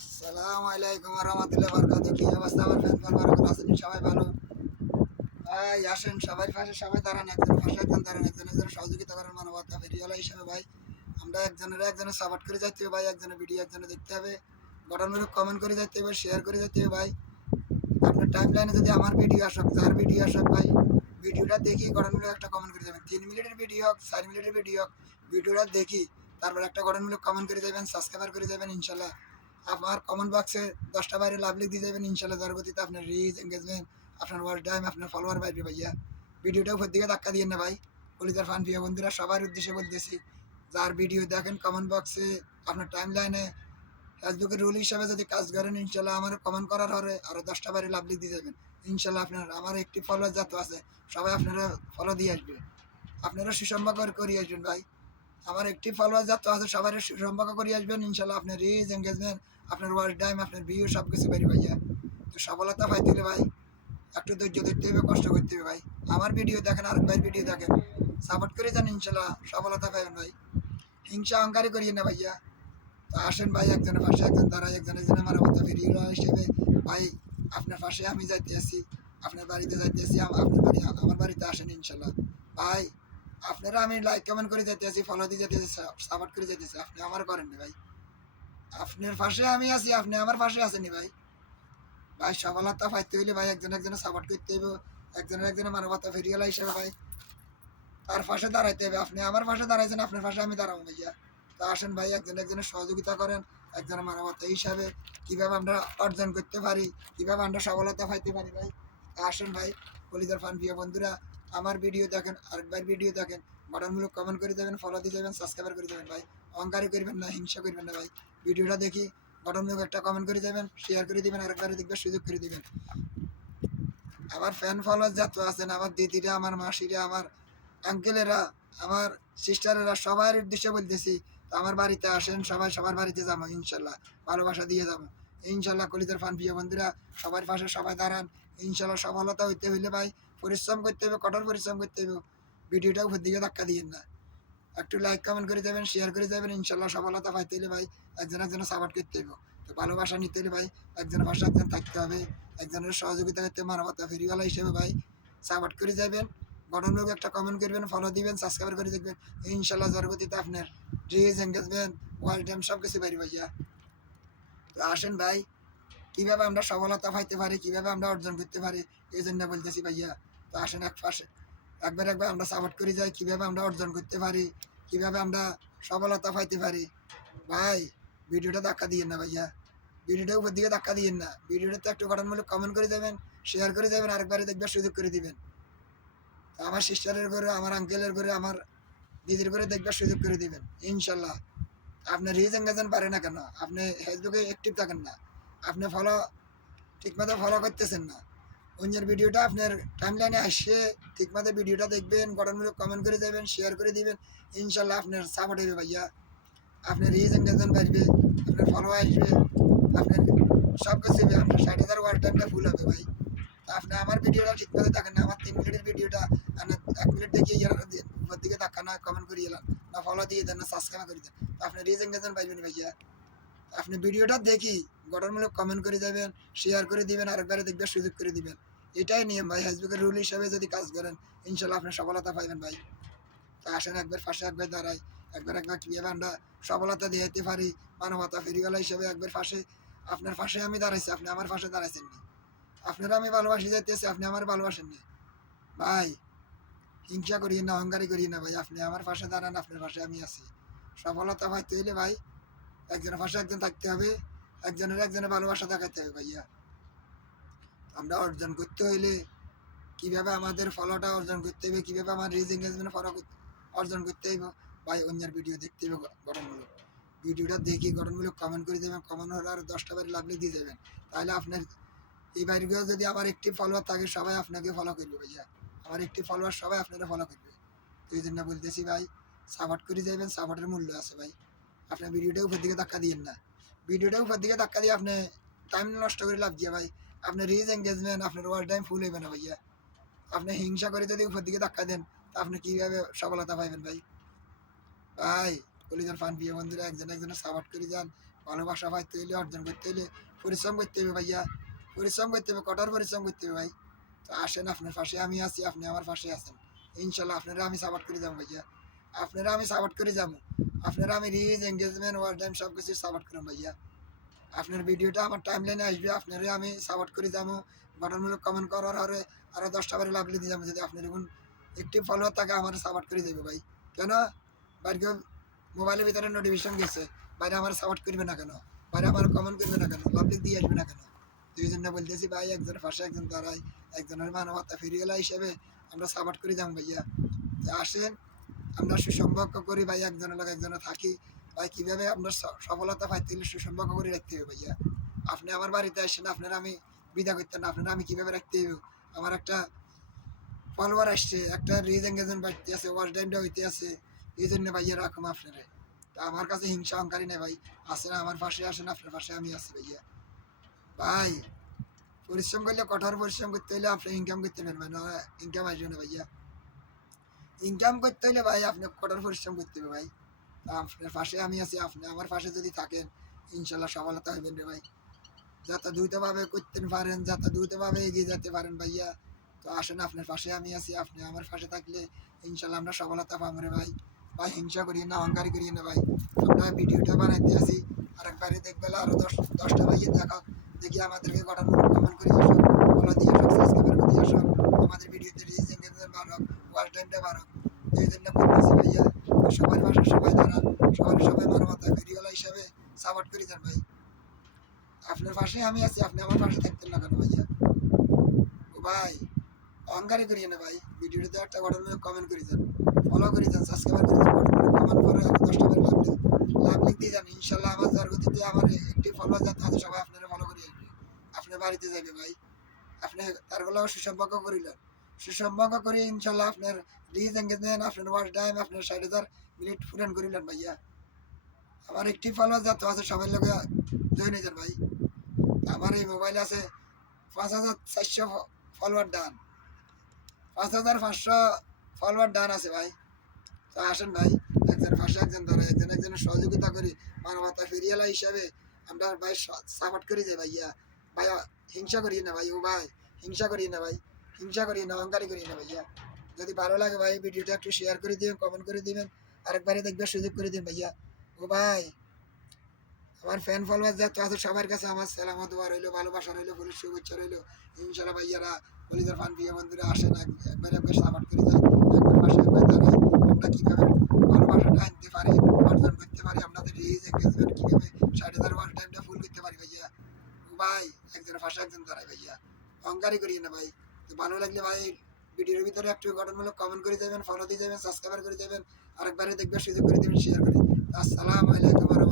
আসসালামু আলাইকুম ওয়া রাহমাতুল্লাহি ওয়া বারাকাতুহু। কি অবস্থা আমার ফ্যান ফলোয়াররা আছেন সবাই ভালো? ভাই আসেন সবার পাশে সবাই দাঁড়ান, একজন পাশে একজন দাঁড়ান, একজন সহযোগিতা করার মানবতা ফেরিওয়ালা হিসেবে ভাই আমরা একজনের সাপোর্ট করে যাইতে হবে ভাই, একজনের ভিডিও একজনে দেখতে হবে, গঠনমূলক কমেন্ট করে যাইতে হবে, শেয়ার করে যাইতে হবে ভাই। আপনার টাইম লাইনে যদি আমার ভিডিও আসুক, যার ভিডিও আসুক ভাই, ভিডিওটা দেখি গঠনমূলক একটা কমেন্ট করে যাবেন। 3 মিনিটের ভিডিও হোক, 4 মিনিটের ভিডিও হোক, ভিডিওটা দেখি তারপর একটা গঠনমূলক কমেন্ট করে যাবেন, সাবস্ক্রাইবার করে যাবেন ইনশাল্লাহ। আমার কমেন্ট বক্সে 10টা বাইরে লাভ লিখ দিয়ে যাবেন ইনশাল্লাহ। যার গতিতে আপনার রিচ এঙ্গেজমেন্ট, আপনার ওয়াচ টাইম, আপনার ফলোয়ার বাড়বে ভাইয়া। ভিডিওটা উপর দিকে ধাক্কা দিয়ে না ভাই। কলিজার ফান প্রিয় বন্ধুরা সবার উদ্দেশ্যে বলতেছি, যার ভিডিও দেখেন কমেন্ট বক্সে আপনার টাইম লাইনে ফেসবুকের রুল হিসাবে যদি কাজ করেন ইনশাল্লাহ আমার কমেন্ট করার হরে আরও 10টা বারে লাভ লিখ দিয়ে যাবেন ইনশাল্লাহ। আপনার আমার একটি ফলোয়ার যত আছে সবাই আপনারা ফলো দিয়ে আসবে, আপনারা সুসম্পর্ক করিয়ে আসবেন ভাই। আমার একটি ফলোয়ার যত আছে সবাই সুসম্পর্ক করিয়ে আসবেন ইনশাল্লাহ। আপনার রিচ এঙ্গেজমেন্ট, আপনার ওয়াচ টাইম, আপনার ভিউ সব কিছু বেরিয়ে ভাইয়া। তো সফলতা পাইতে হলে ভাই একটু ধৈর্য ধরতে হবে, কষ্ট করতে হবে ভাই। আমার ভিডিও দেখেন, আরেক ভাইয়ের ভিডিও দেখেন, সাপোর্ট করে যান ইনশাল্লাহ সফলতা পাবেন ভাই। হিংসা অহংকারই করিয়ে না ভাইয়া। তো আসেন ভাই, একজনের পাশে একজন দাঁড়ায়, একজনের মানবতা ফিরিয়ে হিসেবে ভাই আপনার পাশে আমি যাইতে আসি, আপনার বাড়িতে যাইতে আসি, আপনার বাড়ি আমার বাড়িতে আসেন ইনশাল্লাহ ভাই। আপনারা আমি লাইক কমেন্ট করে যেতে আসি, ফলো দিয়ে যেতে আসি, সাপোর্ট করে যেতে আসি, আপনি আমার করেননি ভাই। আপনার পাশে আমি আছি, আপনি আমার পাশে আসেনি ভাই। ভাই সফলতা পাইতে হইলে ভাই একজনের সাপোর্ট করতে হইব, একজনের মানবতা ফিরিয়ে হিসেবে ভাই তার পাশে দাঁড়াইতে হবে। আপনি আমার পাশে দাঁড়াইছেন, আপনার পাশে আমি দাঁড়াবো ভাইয়া। তো আসেন ভাই, একজনের সহযোগিতা করেন, একজনের মানবতা হিসাবে কীভাবে আমরা অর্জন করতে পারি, কীভাবে আমরা সফলতা পাইতে পারি ভাই। তো আসেন ভাই, কলিজার ফান প্রিয় বন্ধুরা আমার ভিডিও দেখেন, আরেকবার ভিডিও দেখেন, গঠনমূলক কমেন্ট করে দেবেন, ফলো দিয়ে দেবেন, সাবস্ক্রাইবার করে দেবেন ভাই। অহংকারী করবেন না, হিংসা করবেন না ভাই। ভিডিওটা দেখি গঠনমূলক একটা কমেন্ট করে দেবেন, শেয়ার করে দেবেন, আরেকবারে দেখবে সুযোগ করে দেবেন। আমার ফ্যান ফলোয়ার যত আছেন, আমার দিদিরা, আমার মাসিরা, আমার আঙ্কেলেরা, আমার সিস্টারেরা সবার উদ্দেশ্যে বলতেছি, তো আমার বাড়িতে আসেন সবাই, সবার বাড়িতে যাবো ইনশাল্লাহ, ভালোবাসা দিয়ে যাবো ইনশাল্লাহ। কলিজার ফান প্রিয় বন্ধুরা সবার পাশে সবাই দাঁড়ান ইনশাল্লাহ। সফলতা হইতে হইলে ভাই পরিশ্রম করতে হবে, কঠোর পরিশ্রম করতে হবে। ভিডিওটা উপর দিকে ধাক্কা দিয়েন না, একটু লাইক কমেন্ট করে দেবেন, শেয়ার করে দেবেন ইনশাল্লাহ। সফলতা পাইতে হলে ভাই একজনের সাপোর্ট করতে হবে। তো ভালোবাসা নিতে হলে ভাই একজনের পাশে একজন থাকতে হবে, একজনের সহযোগিতা করতে মানবতা ফেরিওয়ালা হিসেবে ভাই সাপোর্ট করে যাবেন, গঠনমূলক একটা কমেন্ট করবেন, ফলো দিবেন, সাবস্ক্রাইব করে দেখবেন ইনশাল্লাহ। জরগতিতে আপনার রিচ এঙ্গেজমেন্ট ওয়াল টাইম সব কিছু পারি ভাইয়া। তো আসেন ভাই, কীভাবে আমরা সফলতা পাইতে পারি, কীভাবে আমরা অর্জন করতে পারি এই জন্য বলতেছি ভাইয়া। তো আসেন এক পাশে একবার আমরা সাপোর্ট করে যাই, কীভাবে আমরা অর্জন করতে পারি, কীভাবে আমরা সফলতা পাইতে পারি ভাই। ভিডিওটা ধাক্কা দিয়েন না ভাইয়া, ভিডিওটা উপর দিকে ধাক্কা দিয়েন না, ভিডিওটাতে একটু গঠনমূলক কমেন্ট করে দেবেন, শেয়ার করে দেবেন, আরেকবারে দেখবার সুযোগ করে দিবেন। আমার সিস্টারের করে, আমার আঙ্কেলের করে, আমার দিদির করে দেখবার সুযোগ করে দিবেন ইনশাল্লাহ। আপনি রিচ এঙ্গেজমেন্ট পারে না কেন, আপনি ফেসবুকে অ্যাক্টিভ থাকেন না, আপনি ঠিকমতো ফলো করতেছেন না, অন্যের ভিডিওটা আপনার টাইম লাইনে আসে ঠিকমতো ভিডিওটা দেখবেন, গঠনমূলক কমেন্ট করে দেবেন, শেয়ার করে দিবেন ইনশাল্লাহ। আপনার সাপোর্ট হবে ভাইয়া, আপনার রিচ এঙ্গেজমেন্ট বাড়বে, আপনার ফলো আসবে, আপনার সব কিছু হবে, আপনার 60,000 ওয়াচ টাইমটা ফুল হবে ভাই। তা আপনি আমার ভিডিওটা ঠিকমতো দেখেন না, আমার 3 মিনিটের ভিডিওটা আপনার 1 মিনিট দেখিয়ে উপর দিকে দেখা না, কমেন্ট করিয়ে এলাম না, ফলো দিয়ে দেন না, সাবস্ক্রাইব করে দেন, তো আপনার রিচ এঙ্গেজমেন্ট পাইবেন ভাইয়া। আপনি ভিডিওটা দেখি গঠনমূলক কমেন্ট করে যাবেন, শেয়ার করে দিবেন, আরেকবারে দেখবার সুযোগ করে দিবেন। এটাই নিয়ম ভাই, ফেসবুকের রুল হিসাবে যদি কাজ করেন ইনশাল্লাহ আপনি সফলতা পাইবেন ভাই। তো আসেন একবার পাশে একবার দাঁড়াই, একবার কীভাবে আমরা সফলতা দিতে পারি মানবতা ফেরিওয়ালা হিসেবে একবার পাশে। আপনার পাশে আমি দাঁড়াইছি, আপনি আমার পাশে দাঁড়াইছেন নি, আপনারা আমি ভালোবাসি যাইতেছি, আপনি আমার ভালোবাসেন নি ভাই। হিংসা করিয়ে না, অহংকারী করিয়ে না ভাই, আপনি আমার পাশে দাঁড়ান, আপনার পাশে আমি আছি। সফলতা পাইতে হইলে ভাই একজনের পাশে একজন থাকতে হবে, একজনের ভালোবাসা দেখাতে হবে ভাইয়া। আমরা অর্জন করতে হইলে কীভাবে আমাদের ফলোটা অর্জন করতে হবে, কীভাবে আমার রিচ এঙ্গেজমেন্ট ফলো অর্জন করতে হইব ভাই, অন্যের ভিডিও দেখতে হবে গঠনমূলক, ভিডিওটা দেখি গঠনমূলক কমেন্ট করে দেবেন, কমেন্ট হলে আরও 10টা বারে লাভলি দিয়ে দেবেন। তাহলে আপনার এই বাইরগুলো যদি আমার একটি ফলোয়ার থাকে সবাই আপনাকে ফলো করবে ভাইয়া, আমার একটি ফলোয়ার সবাই আপনারা ফলো করবে। তো এই জন্য বলতেছি ভাই, সাপোর্ট করে যাবেন, সাপোর্টের মূল্য আছে ভাই। আপনার ভিডিওটা উপর দিকে ধাক্কা দিয়েন না, ভিডিওটা উপর দিকে ধাক্কা দিয়ে আপনি টাইম নষ্ট করে লাভ দিয়ে ভাই, আপনার রিচ এঙ্গেজমেন্ট, আপনার ওয়াল টাইম ফুল হইবে না ভাইয়া। আপনি হিংসা করে যদি উপর দিকে ধাক্কা দেন তা আপনি কীভাবে সফলতা পাইবেন ভাই। ভাই কলিজার ফান প্রিয় বন্ধুরা একজনের সাপোর্ট করে যান, ভালোবাসা পাইতে হইলে অর্জন করতে হইলে পরিশ্রম করতে হবে ভাইয়া, পরিশ্রম করতে হবে, কঠোর পরিশ্রম করতে হবে ভাই। তো আসেন, আপনার পাশে আমি আছি, আপনি আমার পাশে আছেন, ইনশাল্লাহ আপনারা আমি সাপোর্ট করে যাবো ভাইয়া, আপনারা আমি সাপোর্ট করে যাবো, আপনারা আমি রিচ এঙ্গেজমেন্ট ওয়ার টাইম সব কিছু সাপোর্ট করুন ভাইয়া। আপনার ভিডিওটা আমার টাইম লাইনে আসবে, আপনারে আমি সাপোর্ট করে যাবো, গঠনমূলক কমেন্ট করার আরে আরও 10টা বারে লাভলি দিয়ে যাবো, যদি আপনার এখন একটি ফলোয়ার থাকে আমার সাপোর্ট করে দেবে ভাই। কেন বাইরে মোবাইলের ভিতরে নোটিফিকেশন গেছে, বাইরে আমার সাপোর্ট করবে না কেন, বাইরে আমার কমেন্ট করবে না কেন, লাভলি দিয়ে আসবে না কেন? দুই জন্য বলতেছি ভাই, একজনের পাশে একজন দাঁড়াই, একজনের মানবতা ফিরিয়েলা হিসেবে আমরা সাপোর্ট করে যাবো ভাইয়া। তো আসেন, আমরা সুসম্পর্ক করি ভাই, একজনের লোক একজনে থাকি ভাই। কীভাবে আমরা সফলতা পাইতে হলে সুসম্পর্ক করে রাখতে হবে ভাইয়া। আপনি আমার বাড়িতে আসেন, আপনারা আমি বিদা করতেন না, আপনারা আমি কীভাবে রাখতে হবে? আমার একটা ফলোয়ার আসছে, একটা রিচ এঙ্গেজমেন্ট বাড়তে আছে, ওয়াচ টাইমটা হইতে আছে, এই জন্য ভাইয়া রাখুন আপনারা। তা আমার কাছে হিংসা অহংকারী নেই ভাই, আসেন আমার পাশে, আসেন আপনার পাশে আমি আছি ভাইয়া। ভাই পরিশ্রম করলে, কঠোর পরিশ্রম করতে হলে আপনি ইনকাম করতে পারবেন না, ইনকাম আসবে না ভাইয়া। ইনকাম করতে হলে ভাই আপনি কঠোর পরিশ্রম করতে হবে ভাই। আপনার পাশে আমি আছি, আপনি আমার পাশে যদি থাকেন ইনশাল্লাহ সফলতা হইবেন রে ভাই। যত দ্রুতভাবে করতে পারেন, যত দ্রুতভাবে এগিয়ে যেতে পারেন ভাইয়া। তো আসেন, আপনার পাশে আমি আছি, আপনি আমার পাশে থাকলে ইনশাল্লাহ আমরা সফলতা পাবো রে ভাই। ভাই হিংসা করিয়ে না, অহংকারী করিয়ে না ভাই। আমরা ভিডিওটা বানাইতে আসি, আরেকবারে দেখবেলা আরও 10টা ভাইয়ে দেখা দেখি, আমাদেরকে গঠনমূলক কমেন্ট করে আসো, ফলো দিয়ে আসো, সাবস্ক্রাইবার করে আসো, আমাদের ভিডিওতে রিচ এঙ্গেজমেন্ট বাড়ক, ওয়াচ টাইমটা বাড়ক। এই জন্য করতেছি ভাইয়া। সবার পাশে সবাই দাঁড়ান, সবাই মানবতা ভিডিওলা হিসাবে সাপোর্ট করে যান ভাই। আপনার পাশে আমি আছি, আপনি আমার পাশে থাকতেন না কেন ভাইয়া? ও ভাই অহংকারী করিয়ে না ভাই, ভিডিওতে একটা গঠনমূলক কমেন্ট করে যান, ফলো করে যান, সাবস্ক্রাইব করে যান, গঠনমূলক কমেন্ট করে 10টা করে লাভ লিখ দিয়ে যান। ইনশাল্লাহ আমার যার গতিতে আমার একটি ফলো যাতে আছে, সবাই আপনারা ফলো করে আসবে, আপনার বাড়িতে যাবে ভাই। আপনি তারগুলো সুসম্পর্ক করিলেন, সুসম্পর্ক করে ইনশাল্লাহ আপনার রিচ এঙ্গেজমেন্ট, আপনার ওয়াচ টাইম, আপনার 60,000 মিনিট পূরণ করিলেন ভাইয়া। আমার একটি ফলো যাতে আছে, সবাই লোক জয়েন হয়ে যান ভাই। আমার এই মোবাইল আছে 5,400 ফলোয়ার ডান, 5,500 ফলোয়ার ডান আছে ভাই। তো আসেন ভাই, একজনের পাশে একজন ধরে, একজনের সহযোগিতা করি, মানবতা ফিরিয়ালা হিসাবে আমরা ভাই সাপোর্ট করি যে ভাইয়া। ভাইয়া হিংসা করি না ভাই, ও ভাই হিংসা করি না ভাই, হিংসা করি না, অহংকারী করি না ভাইয়া। যদি ভালো লাগে ভাই ভিডিওটা একটু শেয়ার করে দিবেন, কমেন্ট করে দিবেন, আরেকবারে দেখবার সুযোগ করে দিন ভাইয়া। ও ভাই আমার ফ্যান ফলোয়ার যত আছে সবার কাছে আমার সালামত দোয়া রইলো, ভালোবাসা রইলো, ফুলের শুভেচ্ছা রইলো। ইনশাল্লাহ ভাইয়ারা, কলিজার ফান প্রিয় বন্ধুরা আসেন, একবার একবার সাপোর্ট করে যায়, একবার পাশে একবার দাঁড়ায়। আমরা কীভাবে ভালোবাসাটা আনতে পারি, অর্জন করতে পারি, আপনাদের রিচ এঙ্গেজমেন্ট কীভাবে 60,000 ওয়ান টাইমটা ফুল করতে পারি ভাইয়া। ভাই একজনের পাশে একজন দাঁড়ায় ভাইয়া, অহংকারী করি না ভাই। তো ভালো লাগলে ভাই ভিডিওর ভিতরে একটু গঠনমূলক কমেন্ট করে যাবেন, ফলো দিয়ে যাবেন, সাবস্ক্রাইব করে যাবেন, আরেকবারে দেখবার সুযোগ করে দেবেন, শেয়ার করে। আসসালামু আলাইকুম।